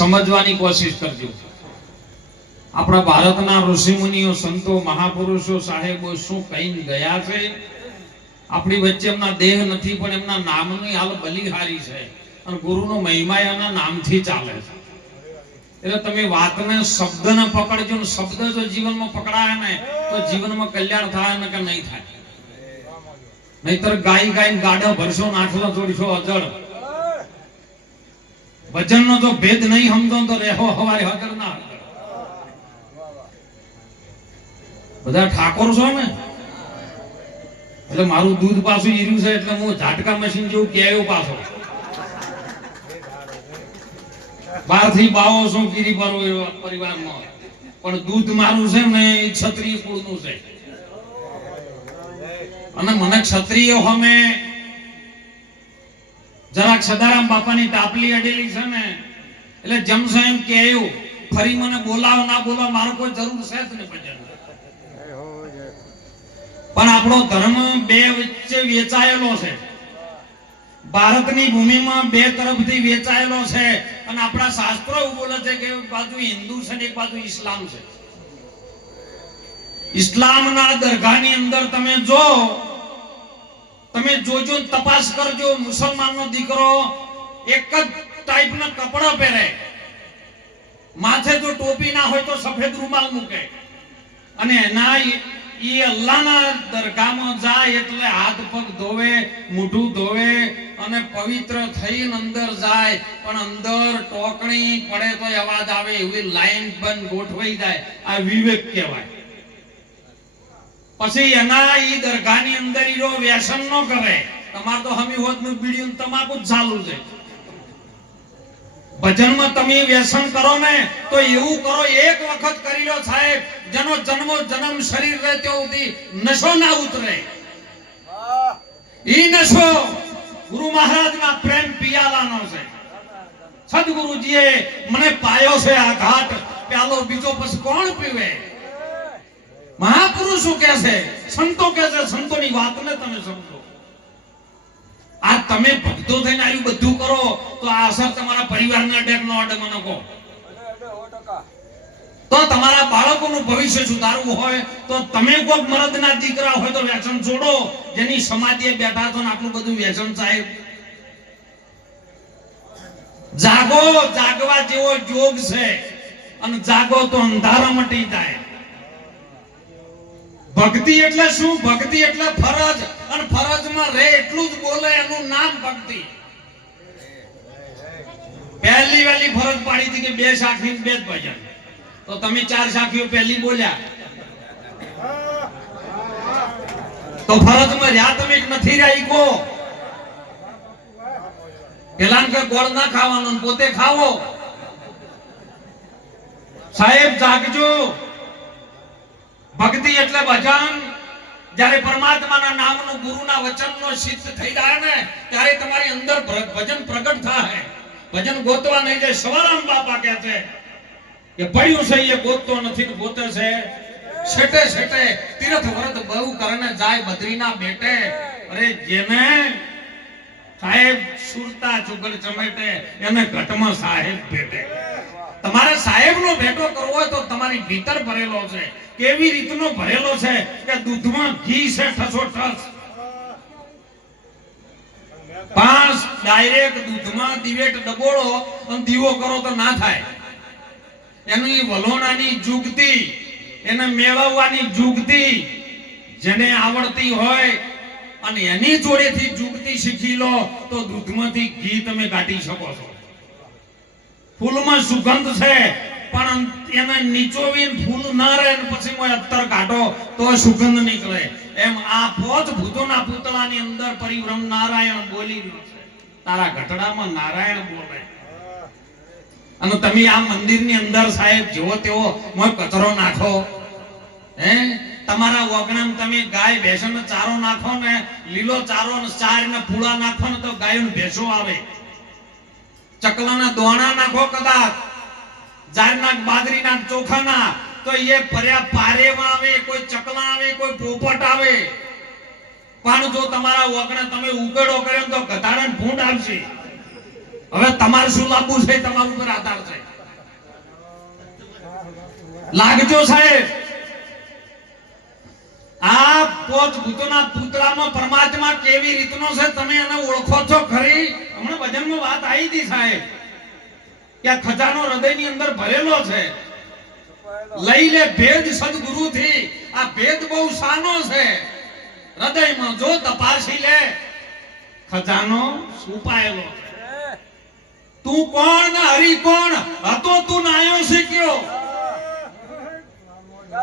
સમજવાની કોશિશ કરજો. આપણા ભારતના ઋષિમુનિઓ, સંતો, મહાપુરુષો સાહેબો શું કહીને ગયા છે? આપણી વચ્ચે એમના દેહ નથી, પણ એમના નામની હાલ બલિહારી છે. અને ગુરુનો મહિમા એના નામથી ચાલે છે. એટલે તમે વાતને શબ્દને પકડજો ને શબ્દ જો જીવનમાં પકડાય ને, તો જીવનમાં કલ્યાણ થાય ને કે નહીં થાય? નહીતર ગાય ગાય ગાડા ભરશો નાખલો જોડશો અજળ. વચનનો તો ભેદ નહીં સમજો તો રહેવો હવારે હજર ના બધા ઠાકોર છો ને? એટલે મારું દૂધ પાછું ઈર્યું છે, એટલે હું ઝાટકા મશીન જેવું કેયો પાછો. બહારથી બાવો છું, ગીરી પરિવારમાં. પણ દૂધ મારું છે ને, એ ક્ષત્રિય કુળનું છે. અને મને ક્ષત્રિય હોમે જરાક સદારામ બાપાની તાપલી અડેલી છે ને, એટલે જમશે એમ કેયું ફરી મને બોલાવ, ના બોલાવ, મારો કોઈ જરૂર છે જ નહીં ભજન. પણ આપણો ધર્મ બે વચ્ચે વેચાયેલો છે. ભારતની ભૂમિમાં બે તરફથી વેચાયેલો છે અને આપણા શાસ્ત્રો એવું બોલે છે કે એક બાજુ હિન્દુ છે ને એક બાજુ ઇસ્લામ છે. ઇસ્લામના દરગાહની અંદર તમે જો તમે જોજો તપાસ કરજો, મુસલમાનનો દીકરો એક જ ટાઈપના કપડા પહેરે. માથે જો ટોપી ના હોય તો સફેદ રૂમાલ મૂકે. અને ના એ અલ્લાહના દરગાહમાં જાય એટલે હાથ પગ ધોવે, મોઢું ધોવે અને પવિત્ર થઈને અંદર જાય. પણ અંદર ટોકણી પડે તો અવાજ આવે, એવી લાઈન બંધ ગોઠવાઈ જાય. આ વિવેક કહેવાય. પછી એના ઈ દરગાહની અંદર ઈરો વ્યસન ન કરે. તમાર તો હમી હોતનું બીડીયું તમાકુ જ ચાલુ છે. ભજનમાં તમે વ્યસન કરો ને, તો એવું કરો, એક વખત કરી લો સાહેબ, જેનો જન્મો જન્મ શરીર રહે ત્યાં સુધી નશો ના ઉતરે. ઈ નશો ગુરુ મહારાજ ના પ્રેમ પિયાલાનો છે. સદગુરુજીએ, મને પાયો છે આઘાત પ્યાલો બીજો પછી કોણ પીવે? મહાપુરુષો કે છે, સંતો કે છે, સંતોની વાતને તમે સમજો. આ તમે ભક્તો થઈને આવ્યું બધું કરો, તો આ અસર તમારા પરિવારના ડેકનો અડે મને તો તમારા બાળકોનું ભવિષ્ય સુધારવું હોય, તો તમે કોઈક મરદના દીકરા હોય તો વ્યસન છોડો, જેની સમાધિએ બેઠા છો ને આટલું બધું વ્યસન સાહેબ. જાગો, જાગવા જેવો જોગ છે, અને જાગો તો અંધારા મટી જાય ભક્તિ એટલે શું? ભક્તિ એટલે ફરજ. અને ફરજમાં રે એટલું જ બોલે, એનું નામ ભક્તિ. પહેલી વેલી ફરજ પાડી હતી કે બે સાખી બે જ ભજન. તો તમે ચાર સાખીઓ પહેલી બોલ્યા. તો ફરજમાં રહ્યા તમે નથી રહી કો પેલા કે ગોળ ના ખાવાનું પોતે ખાવો. સાહેબ, જાગજો. ભક્તિ એટલે ભજન. જ્યારે પરમાત્માના નામનું ગુરુના વચનનો સિદ્ધ થઈ જાય ને, ત્યારે તમારી અંદર ભજન પ્રગટ થાય. ભજન ગોતવા નહીં જાય. સવારામ બાપા કહે છે કે પડ્યું છે એ, ગોતતો નથી ગોતે છે. શેટે શેટે તીર્થ વ્રત બહુ કરને જાય, બદ્રીના બેટે. અરે જેને સાહેબ સુરતા ચુગલ ચમેટે, એને ઘટમાં સાહેબ ભેટે. તમારે સાહેબનો ભેટો કરવો હોય તો તમારી ભીતર ભરેલો છે. કેવી રીતનો ભરેલો છે કે દૂધમાં ઘી છે ઠસો ઠસ. પાંચ ડાયરેક્ટ દૂધમાં દિવેટ ડબોળો અને દીવો કરો તો ના થાય. એની વલોણાની જુગતી, એને મેળવવાની જુગતી જેને આવડતી હોય અને એની જોડેથી જુગતી શીખી લો તો દૂધમાંથી ઘી તમે કાઢી શકો છો. ફૂલમાં સુગંધ છે. પણ એને નીચોવીને ફૂલ ના રહે ને પછી કોઈ અત્તર કાઢો તો સુગંધ નીકળે. એમ આ પોત ભૂતોના પૂતળાની અંદર પરિભ્રમ નારાયણ બોલી રહ્યો છે. તારા ઘટડામાં નારાયણ બોલે. અને તમે આ મંદિરની અંદર સાહેબ જેવો તેવો મોય કચરો નાખો. હે? તમારા વગણામાં તમે ગાય ભેંસોને ચારો નાખો ને લીલો ચારો ને ચાર ને ફૂળા નાખો ને તો ગાયો ને ભેંસો આવે. ચકલાના દોણા નાખો કદાચ જારના બાજરીના ચોખાના, તો એ ભર્યા પારેમાં આવે કોઈ ચકલા આવે, કોઈ પોપટ આવે. પણ જો તમારા ઓગણે તમે ઉગડો કર્યો તો ગધાડાને ભૂંડ આવશે. હવે તમારે શું લાગવું છે? તમારું ઉપર આધાર છે. લાગજો સાહેબ. આ પોત ભૂતોના પૂતળામાં પરમાત્મા કેવી રીતનો છે તમે એને ઓળખો છો ખરી? હમણાં ભજનમાં વાત આવી હતી સાહેબ. કે ખજાનો હૃદયની અંદર ભરેલો છે. લઈ લે ભેદ સદગુરુ થી આ ભેદ બહુ સાનો છે. હૃદયમાં જો તપાસી લે, ખજાનો છુપાયેલો તું કોણ? ને હરી કોણ? હતો તું નાયો શીખ્યો.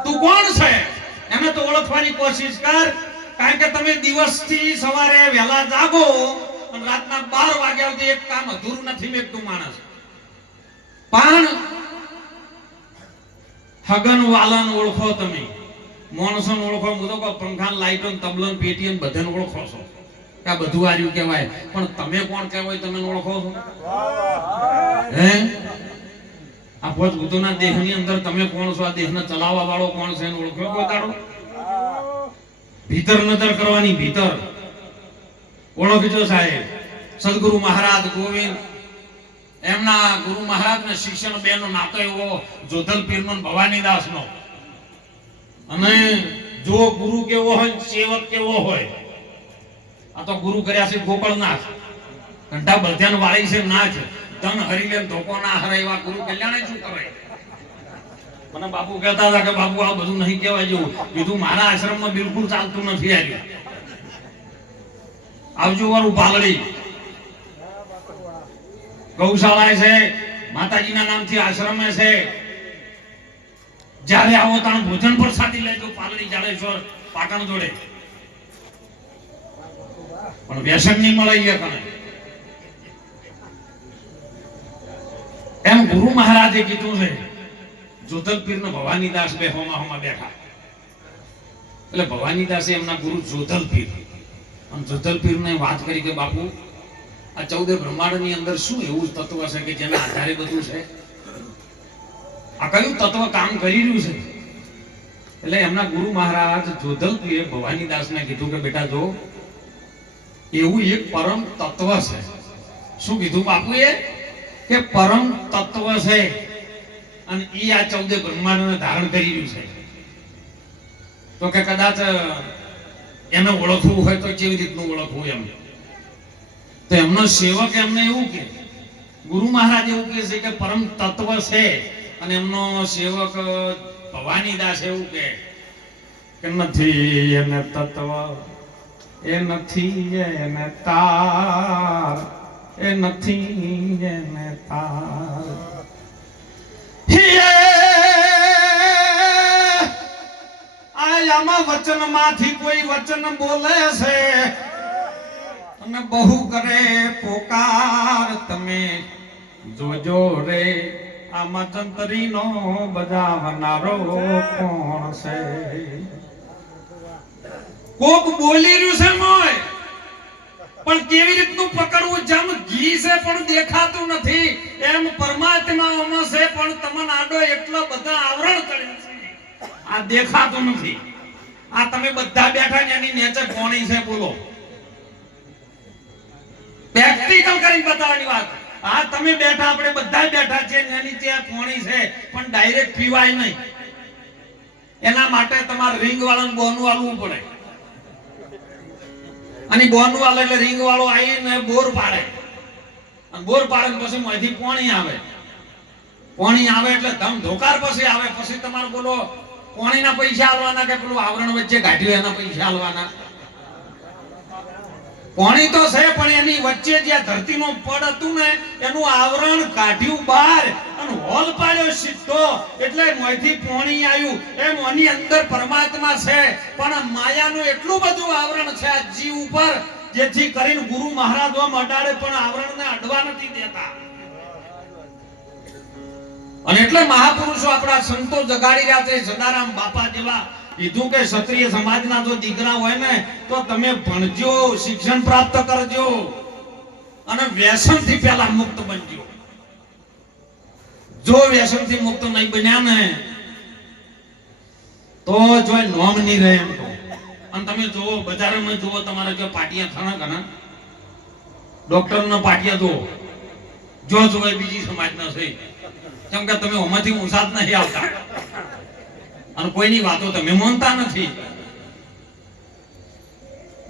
તું કોણ છે? એને તો ઓળખવાની કોશિશ કર. કારણ કે તમે દિવસથી સવારે વહેલા જાગો અને રાતના બાર વાગ્યા સુધી એક કામ અધૂરું નથી મેકતું માણસ. પણ હગન વાલન ઓળખો તમે. મોણસન ઓળખો હું તો પંખાન લાઈટો તબલન તબલો પેટી બધાને ઓળખો છો. કે આ બધું આર્યું કહેવાય. પણ તમે કોણ કહેવાય તમે ઓળખો છો? હે? આ પોત ભૂતોના દેહની અંદર તમે કોણ છો? આ દેહને ચલાવવા વાળો કોણ છે ભીતર નજર કરવાની ભીતર. ઓળખજો સાહેબ. સદગુરુ મહારાજ ગોવિંદ, એમના ગુરુ મહારાજ ને શિક્ષણ બે નો નાતો એવો જોધલ પીરનો ને ભવાનીદાસ નો અને જો ગુરુ કેવો હોય સેવક કેવો હોય, આ તો ગુરુ કર્યા છે ગોપાલનાથ. ઘંટા બળધ્યાન વાળી છે નાચ ધન હરી લે ધોકો ના હરાવ્યા ગુરુ કલ્યાણે શું કરે મને બાપુ કહેતા હતા કે બાપુ, આ બધું નહીં કહેવાય. જેવું કીધું મારા આશ્રમમાં બિલકુલ ચાલતું નથી આવ્યું આવજો વાળું પાલડી. ગૌશાળા છે, માતાજીના નામથી આશ્રમે છે. જ્યારે આવો ત્યાં ભોજન પર સાથી લેજો પાલડી જાડેશ્વર, પાટણ જોડે. પણ વ્યસન નહીં મળે અહીંયા કને. એમ ગુરુ મહારાજે કીધું છે જોધલપીર ને ભવાનીદાસ બે હોમા હોમા બેઠા. એટલે ભવાનીદાસે એમના ગુરુ જોધલપીર, અને જોધલપીર ને વાત કરી કે, બાપુ, આ ચૌદે બ્રહ્માંડની અંદર શું એવું તત્વ છે કે જેના આધારે બધું છે? આ કયું તત્વ કામ કરી રહ્યું છે? એટલે એમના ગુરુ મહારાજ જોધલપીએ ભવાનીદાસ ને કીધું કે, બેટા, જો, એવું એક પરમ તત્વ છે. શું કીધું બાપુએ? કે પરમ તત્વ છે. અને એ આ ચૌદે બ્રહ્માંડને ધારણ કરી છે. તો કે કદાચ એને ઓળખવું હોય તો કેવી રીતનું ઓળખવું એમ? તો એમનો સેવક એમને એવું કે, ગુરુ મહારાજ એવું કહે છે કે પરમ તત્વ છે. અને એમનો સેવક ભવાનીદાસ એવું કે નથી એને તત્વ, એ નથી એને તાર. એ નથી એને તાર આયામાં વચનમાંથી કોઈ વચન બોલે છે? અને બહુ કરે પોકાર. તમે જોજો રે આમાં ચંતરીનો બજાવનારો કોણ છે? કોક બોલી રહ્યું છે મોય? પણ કેવી રીતનું પકડવું? જેમ ઘી છે પણ દેખાતું નથી, એમ પરમાત્મા ઓનો છે પણ તમને આડો એટલો બધા આવરણ કર્યું છે. આ દેખાતું નથી. આ તમે બધા બેઠા ને એની નેચે કોણી છે, બોલો. પ્રેક્ટિકલ કરી બતાવવાની વાત. આ તમે બેઠા, આપણે બધા બેઠા છે ને એની ત્યાં કોણી છે, પણ ડાયરેક્ટ પીવાય નહીં. એના માટે તમારે રિંગ વાળાને બોનું પડે. અને બોનું વાળો એટલે રિંગ વાળો આવીને બોર પાડે. અને બોર પાડે પછી અહીંથી પોણી આવે. પોણી આવે એટલે ધમ ધોકાર પછી આવે. પછી તમારે બોલો, પોણીના પૈસા આવવાના કે પેલું આવરણ વચ્ચે કાઢ્યું એના પૈસા આલવાના? પોણી તો છે, પણ એની વચ્ચે જે ધરતીનો પડ હતું ને, એનું આવરણ કાઢ્યું બહાર અને હોલ પાડ્યો સીધો. એટલે મોંથી પોણી આવ્યું. એમ એની અંદર પરમાત્મા છે, પણ માયાનું એટલું બધું આવરણ છે આ જીવ ઉપર, જેથી કરીને ગુરુ મહારાજ ઓમ અડાડે પણ આવરણને અડવા નથી દેતા. અને એટલે મહાપુરુષો આપણા સંતો જગાડી રહ્યા છે સદારામ બાપા જેવા. કીધું કે ક્ષત્રિય સમાજના જો દીકરા હોય ને, તો તમે ભણજો, શિક્ષણ પ્રાપ્ત કરજો. અને વ્યસનથી પહેલા મુક્ત બનજો. જો વ્યસનથી મુક્ત નહીં બન્યા ને, તો જો નોમ નહીં રહે એમ અને તમે જુઓ, બજારમાં જુઓ, તમારે જો પાટિયા ખાના ઘણા ડોક્ટર ના પાટિયા જુઓ. જો જો એ બીજી સમાજના છે. કેમ કે તમે ઓમાંથી ઊંચા જ નહીં આવતા. અને કોઈની વાતો તમે માનતા નથી.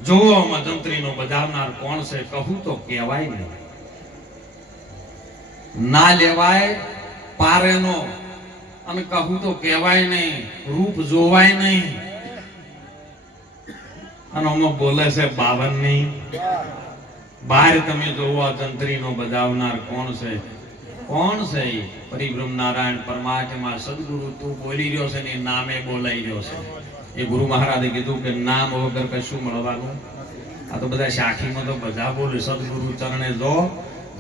જોવો આમાં જંત્રીનો બજાવનાર કોણ છે કહું તો કહેવાય નહીં. ના લેવાય પારેનો અને કહું તો કહેવાય નહીં. રૂપ જોવાય નહીં. અને આમાં બોલે છે બાવન નહીં. બહાર તમે જોવો આ જંત્રીનો બજાવનાર કોણ છે? કોણ છે પરિભ્રમ નારાયણ પરમાત્મા સદગુરુ તું બોલી રહ્યો છે ને નામે બોલાઈ રહ્યો છે. એ ગુરુ મહારાજે કીધું કે નામ વગર કશું મળવાનું આ તો બધા સાખીમાં તો બધા બોલે, સદગુરુ ચરણે જો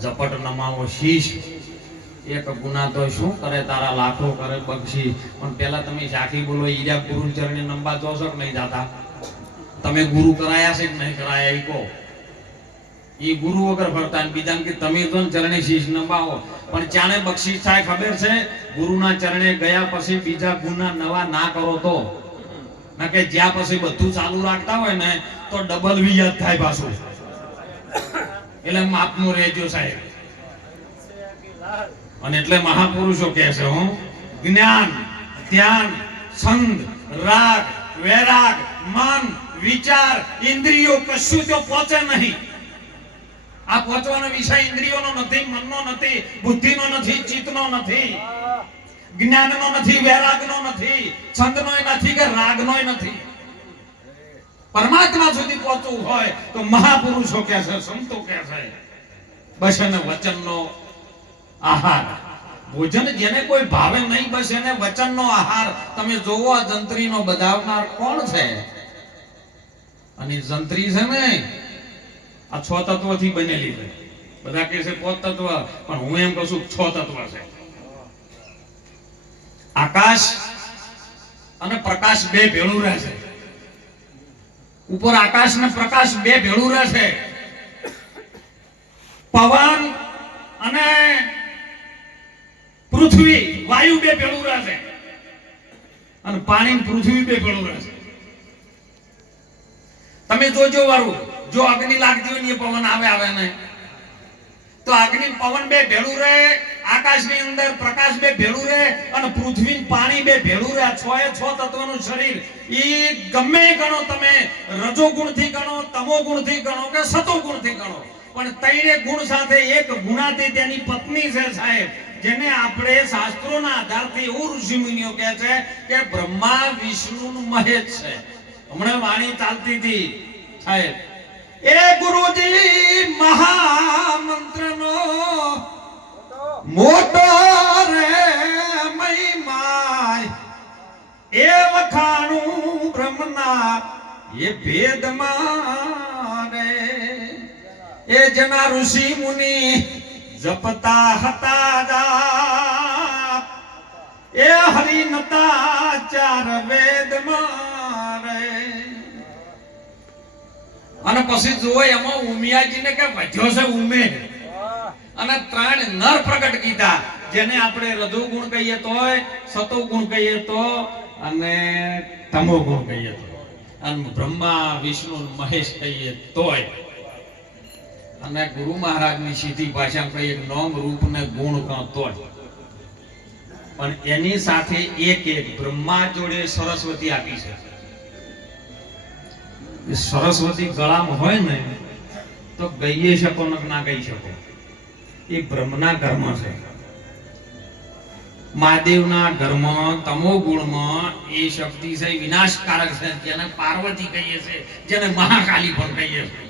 ઝપટ નમાવો શીશ. એક ગુના તો શું કરે? તારા લાખો કરે બક્ષી પણ પેલા તમે સાખી બોલો ઈજા ગુરુ ચરણે નંબા જોશો કે નહીં જાતા? તમે ગુરુ કરાયા છે કે નહીં કરાયા એ કહો. ઈ ગુરુ વગર ફરતા ને બીજા કે તમે તો ચરણે શીશ નંબાવો. પણ ચાણે બક્ષીસ થાય, ખબર છે? ગુરુના ચરણે ગયા પછી બીજા ગુના નવા ના કરો તો? ના કે જ્યાં પછી બધું ચાલુ રાખતા હોય ને, તો ડબલ વી યાદ થાય પાછું. એટલે માપનું રહેજો સાહેબ. અને એટલે મહાપુરુષો કહે છે, હું જ્ઞાન, ધ્યાન સંગ રાગ, વૈરાગ, મન, વિચાર, ઇન્દ્રિયો કશું તો પહોંચે નહીં. આ પહોંચવાનો વિષય ઇન્દ્રિયોનો નથી, મનનો નથી, બુદ્ધિનો નથી, ચિત્તનો નથી, જ્ઞાનનો નથી, વૈરાગનો નથી, છંદનોય નથી કે રાગનોય નથી. પરમાત્મા સુધી પહોંચવું હોય તો મહાપુરુષો કે છે, સંતો કે છે, બસન વચનનો આહાર. ભોજન જેને કોઈ ભાવે નહીં બસ એને વચનનો આહાર. તમે જોવો આ જંત્રીનો બધાવનાર કોણ છે? અને જંત્રી છે ને આ છ તત્વથી બનેલી છે. બધા કહે છે પોત તત્વ, પણ હું એમ કહું છું તત્વ છે. આકાશ અને પ્રકાશ બે ભેળું રહે છે ઉપર આકાશ ને પ્રકાશ બે ભેળું રહે છે પવન અને પૃથ્વી, વાયુ બે ભેળું રહે છે અને પાણી પૃથ્વી બે ભેળું રહે છે તમે જોજો વારું. જો અગ્નિ લાગતી હોય ને એ પવન આવે આવે ને તો અગ્નિ પવન બે ભેળું રહે, આકાશની અંદર પ્રકાશ બે ભેળું રહે અને પૃથ્વી પાણી બે ભેળું રહે. છ એ છ તત્વનું શરીર. એ ગમે ગણો તમે રજો ગુણથી ગણો તમો ગુણથી ગણો કે સતો ગુણથી ગણો. પણ તૈરે ગુણ સાથે એક ગુણાતી તેની પત્ની છે સાહેબ, જેને આપણે શાસ્ત્રોના આધારથી એવું ઋષિમુનિઓ કહે છે કે બ્રહ્મા વિષ્ણુ મહેશ છે. હમણાં વાણી ચાલતી હતી. સાહેબ એ ગુરુજી મહામંત્રનો મોટો રે મહિમાય. એ વખાણું બ્રહ્મના એ ભેદમાં રે. એ જેના ઋષિ મુનિ જપતા હતા દા એ હરિનતા ચાર વેદમાં. અને પછી જુઓ એમાં ઉમિયાજીને કે વધ્યો છે ઉમે. અને ત્રણ નર પ્રગટ કીધા. જેને આપણે રધુ ગુણ કહીએ તોય સતો ગુણ કહીએ તો, અને તમો ગુણ કહીએ તો. અને બ્રહ્મા, વિષ્ણુ મહેશ કહીએ તોય. અને ગુરુ મહારાજની સીધી ભાષામાં કહીએ નોમ રૂપ ને ગુણ તોય. પણ એની સાથે એક એક બ્રહ્મા જોડે સરસ્વતી આપી છે. સરસ્વતી ગળામાં હોય ને, તો ગઈએ શકો ને ગઈ શકો. એ બ્રહ્મના ઘરમાં છે. મહાદેવના ઘરમાં, તમો ગુણમાં એ શક્તિ છે વિનાશકારક છે, જેને પાર્વતી કહીએ છે, જેને મહાકાલી પણ કહીએ છે.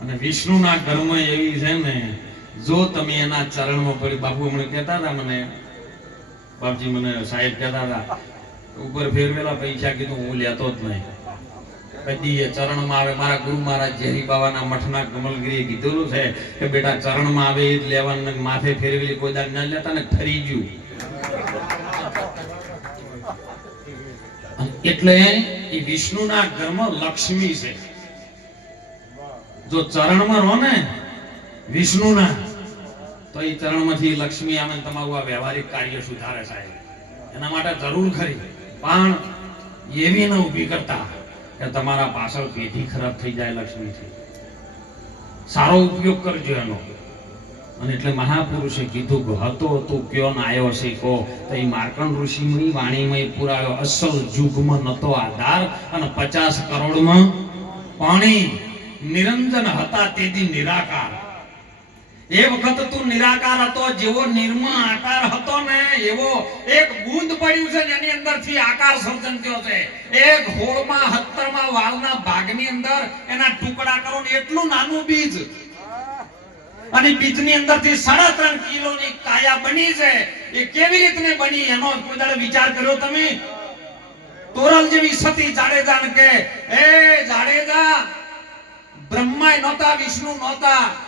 અને વિષ્ણુના ઘરમાં એવી છે ને, જો તમે એના ચરણમાં પડી, બાપુ હમણાં કહેતા હતા મને, બાપજી મને સાહેબ કહેતા હતા, ઉપર ફેરવેલા પૈસા કીધું, હું લેતો જ નહીં. કદી ચરણમાં આવે. મારા ગુરુ મહારાજ ઝેરી બાવાના મઠના કમલગીરીએ કીધેલું છે કે બેટા ચરણમાં આવે એ જ લેવાનું માથે ફેરવેલી કોઈ દાડ ન લેતા ને ફરી ગયું એટલે એ વિષ્ણુના ઘરમાં લક્ષ્મી છે. જો ચરણમાં રહો ને વિષ્ણુના, તો એ ચરણમાંથી લક્ષ્મી આમે તમારું આ વ્યવહારિક કાર્ય સુધારે સાહેબ. એના માટે જરૂર ખરી. પણ એવી ન ઊભી કરતા. કે તમારા પાછળ પેઢી ખરાબ થઈ જાય લક્ષ્મીથી સારો ઉપયોગ કરજો એનો. અને એટલે મહાપુરુષે કીધું હતો તું કયો ના આવ્યો છે કહો તો એ માર્કણ ઋષિની વાણીમાં પુરાયો, અસલ યુગમાં નતો આધાર અને પચાસ કરોડમાં પાણી નિરંજન હતા તેથી નિરાકાર. એ વખત તું નિરાકાર હતો, જેવો નિર્મળ આકાર હતો ને, એવો એક બૂંદ પડ્યું છે ને, એની અંદરથી આકાર સર્જન થયો છે. એક હોળમાં હત્તરમાં વાળના ભાગની અંદર એના ટુકડા કરો ને એટલું નાનું બીજ. અને બીજની અંદરથી સાડા ત્રણ કિલોની કાયા બની છે. એ કેવી રીતને બની એનો કોઈ વિચાર કર્યો તમે? તોરલ જેવી સતી જાડેજા કે એ જાડેજા બ્રહ્માય નહોતા, વિષ્ણુ નહોતા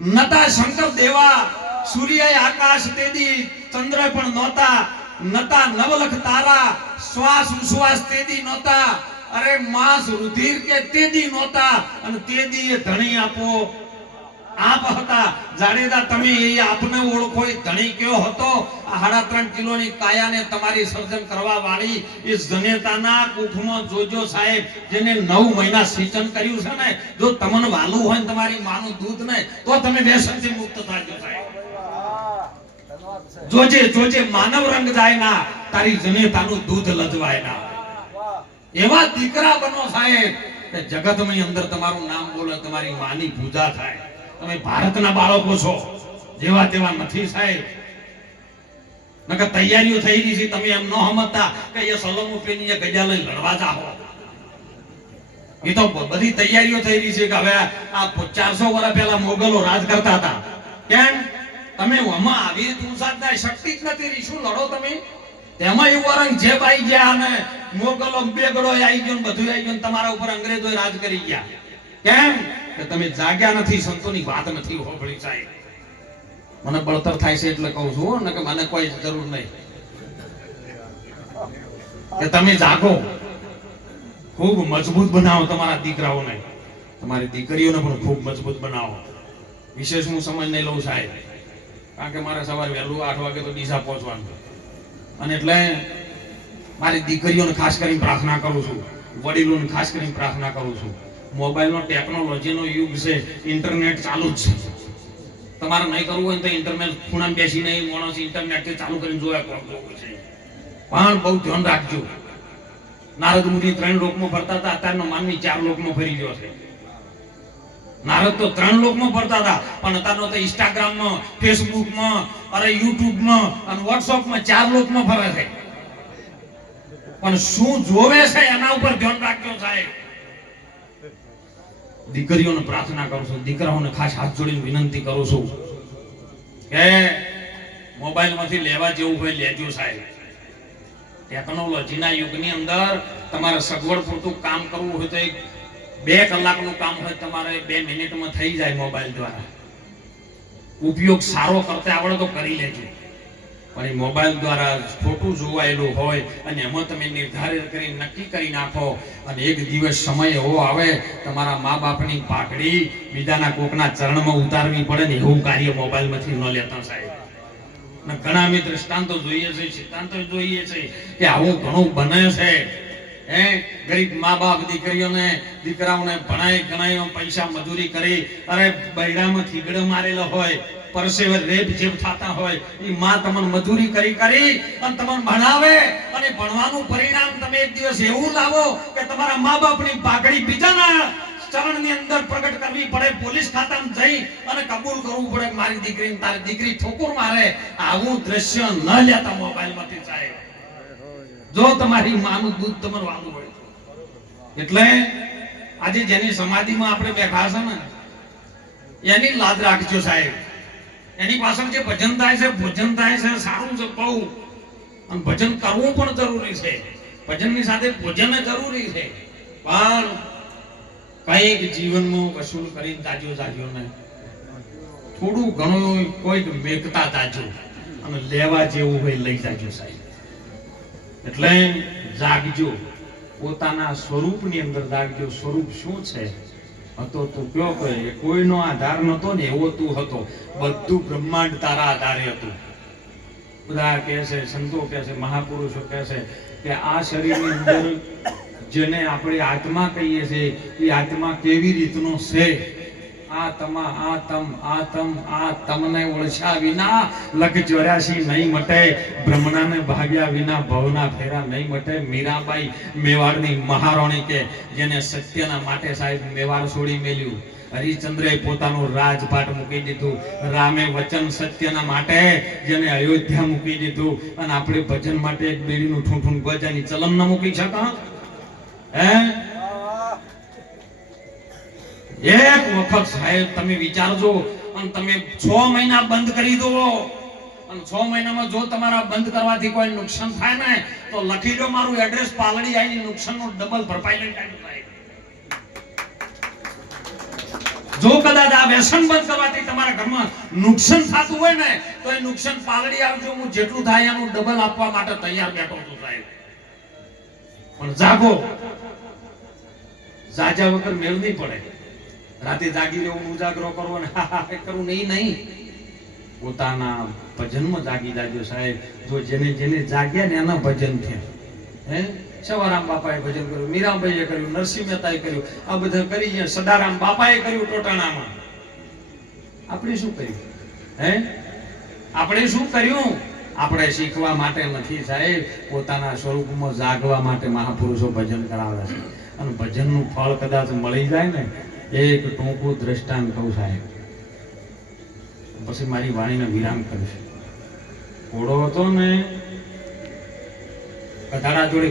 નતા શંકર દેવા સૂર્ય આકાશ તેદી ચંદ્ર પણ નહોતા. નતા નવલખ તારા, શ્વાસ ઉશ્વાસ તેદી નહોતા. અરે માસ રુધિર કે તેદી નહોતા. અને તેદી એ ધણી આપો. આપ હતા. જાડેજા તમે એ આપને ઓળખો એ ધણી કયો હતો? સાડા ત્રણ કિલોની કાયાને તમારી સર્જન કરવા વાળી એ જનેતાના કુખમાં જોજો સાહેબ, જેને નવ મહિના સિંચન કર્યું છે ને, જો તમને વાલું હોય તમારી માનું દૂધ ને તો તમે વ્યસનથી મુક્ત થાજો સાહેબ. જોજે જોજે, માનવ રંગ જાય ના, તારી જનેતાનું દૂધ લજવાય ના. એવા દીકરા બનો સાહેબ, કે જગતની અંદર તમારું નામ બોલે, તમારી માની પૂજા થાય. તમે ભારતના બાળકો છો. જેવા તેવા નથી સાહેબ. નકર તૈયારીઓ થઈ છે, તમે એમ ન સમજતા કે એ સલમો પેની ગજા લઈ લડવા જાઓ. એ તો બધી તૈયારીઓ થઈ છે કે હવે આ ચારસો વર્ષ પહેલા મોગલો રાજ કરતા હતા. કેમ? તમે આમાં આવી તુસાદના શક્તિ જ નથી રહી. શું લડો તમે? તેમાં એવું ઔરંગઝેબ આવી ગયા અને મોગલો બેગડો આવી ગયો બધું આવી ગયું તમારા ઉપર અંગ્રેજો રાજ કરી ગયા. કેમ? કે તમે જાગ્યા નથી, સંતોની વાત નથી હોભળી સાહેબ. મને બળતર થાય છે એટલે કહું છું ને કે મને કોઈ જરૂર નહીં. કે તમે જાગો. ખૂબ મજબૂત બનાવો તમારા દીકરાઓને. તમારી દીકરીઓને પણ ખૂબ મજબૂત બનાવો. વિશેષ હું સમજ નહીં લઉં સાહેબ. કારણ કે મારે સવારે વહેલું આઠ વાગે તો ડીસા પહોંચવાનું. અને એટલે મારી દીકરીઓને ખાસ કરીને પ્રાર્થના કરું છું. વડીલોને ખાસ કરીને પ્રાર્થના કરું છું. મોબાઈલનો ટેકનોલોજીનો યુગ છે, ઇન્ટરનેટ ચાલુ જ છે. તમારે નહીં કરવું હોય તો ઇન્ટરનેટ ખૂણામાં બેસીને એ માણસ ઇન્ટરનેટથી ચાલુ કરીને જોયા કોણ જોવું છે પણ બહુ ધ્યાન રાખજો. નારદ મુનિ ત્રણ લોકમાં ફરતા હતા, અત્યારનો માનવી ચાર લોકમાં ફરી ગયો છે. નારદ તો ત્રણ લોકમાં ફરતા હતા, પણ અત્યારનો તો ઇન્સ્ટાગ્રામમાં ફેસબુકમાં અરે યુટ્યુબમાં અને વોટ્સઅપમાં ચાર લોકમાં ફરે છે. પણ શું જોવે છે એના ઉપર ધ્યાન રાખજો સાહેબ. દીકરીઓને પ્રાર્થના કરું છું, દીકરાઓને ખાસ હાથ જોડીને વિનંતી કરું છું કે મોબાઈલમાંથી લેવા જેવું હોય લેજો સાહેબ. ટેકનોલોજીના યુગની અંદર તમારે સગવડ પૂરતું કામ કરવું હોય તો એક બે કલાકનું કામ હોય તમારે બે મિનિટમાં થઈ જાય મોબાઈલ દ્વારા. ઉપયોગ સારો કરતા આવડે તો કરી લેજો. પણ એ મોબાઈલ દ્વારા ખોટું જોવાયેલું હોય અને એમાં તમે નિર્ધારિત કરી નક્કી કરી નાખો અને એક દિવસ સમય એવો આવે, તમારા મા બાપની પાઘડી બીજાના કોકના ચરણમાં ઉતારવી પડે ને એવું કાર્ય મોબાઈલમાંથી ન લેતા સાહેબ. ઘણા અમે દ્રષ્ટાંતો જોઈએ છે, સિદ્ધાંતો જોઈએ છે કે આવું ઘણું બને છે. હે, ગરીબ મા બાપ દીકરીઓને, દીકરાઓને ભણાય ગણાય પૈસા મજૂરી કરી, અરે બૈરામાં થીગડો મારેલો હોય પરસેવે લેપ જેમ થતા હોય એ માં તમને મજૂરી કરી કરી અને તમને ભણાવે. અને ભણવાનું પરિણામ તમે એક દિવસ એવું લાવો કે તમારા મા બાપની પાઘડી બીજાના ચરણની અંદર પ્રગટ કરવી પડે. પોલીસ ખાતામાં જઈ અને કબૂલ કરવું પડે મારી દીકરી તારી દીકરી ઠોકર મારે. આવું દ્રશ્ય ન લેતા મોબાઈલમાંથી સાહેબ. જો તમારી માનું દૂધ તમારું વાલું હોય એટલે આજે જેની સમાધિમાં આપણે બેઠા છે ને, એની લાજ રાખજો સાહેબ. એની પાછળ જે ભજન થાય છે, ભોજન થાય છે, સારું છે, બહુ. અને ભજન કરવું પણ જરૂરી છે. ભજનની સાથે ભોજન જરૂરી છે. પણ કંઈક જીવનમાં વસૂલ કરીને તાજો તાજો ને થોડું ઘણું કોઈક મેકતા તાજો અને લેવા જેવું હોય લઈ જાજો સાહેબ. એટલે જાગજો. પોતાના સ્વરૂપની અંદર જાગજો. સ્વરૂપ શું છે? હતો તું કયો કોઈ કોઈનો આધાર નતો ને, એવો તું હતો. બધું બ્રહ્માંડ તારા આધારે હતું. બધા કહે છે, સંતો કહે છે, મહાપુરુષો કહે છે કે આ શરીરની અંદર જેને આપણે આત્મા કહીએ છીએ, એ આત્મા કેવી રીતનો છે? આ મેવાડ છોડી મેલ્યું. હરિશ્ચંદ્રએ પોતાનું રાજપાટ મૂકી દીધું. રામે વચન સત્યના માટે જેને અયોધ્યા મૂકી દીધું. અને આપણે ભજન માટે એક બેડીનું ઠૂંઠું ગજાની ચલમ ન મૂકી શકા હે? એક વખત સાહેબ તમે વિચારજો, અને તમે છ મહિના બંધ કરી દો. અને છ મહિનામાં જો તમારા બંધ કરવાથી કોઈ નુકસાન થાય ને, તો લખી દો મારું એડ્રેસ પાલડી આવીને નુકસાનનું ડબલ ભરપાઈ લઈ જો કદાચ આ વ્યસન બંધ કરવાથી તમારા ઘરમાં નુકસાન થતું હોય ને, તો એ નુકસાન પાલડી આવજો હું જેટલું થાય એનું ડબલ આપવા માટે તૈયાર બેઠો છું સાહેબ. પણ જાગો. જાજા વગર મેળ નહીં પડે. રાતે જાગી રહેવું ઉજાગરો કરવો ને કરવું નહીં નહીં. પોતાના ભજનમાં જાગી જાજો સાહેબ. જો જેને જેને જાગ્યા ને એના ભજન થયા. હે? સવારામ બાપાએ ભજન કર્યું, મીરાબાઈએ કર્યું, નરસિંહ મહેતાએ કર્યું. આ બધા કરી ગયા, સદારામ બાપાએ કર્યું ટોટાણામાં. આપણે શું કર્યું? હે? આપણે શું કર્યું? આપણે શીખવા માટે નથી સાહેબ. પોતાના સ્વરૂપમાં જાગવા માટે મહાપુરુષો ભજન કરાવે છે. અને ભજનનું ફળ કદાચ મળી જાય ને એક ટૂંકું દ્રષ્ટાંત કહું સાહેબ. પછી મારી વાણીને વિરામ કરીશ ઘોડો હતો ને કથાડા જોડે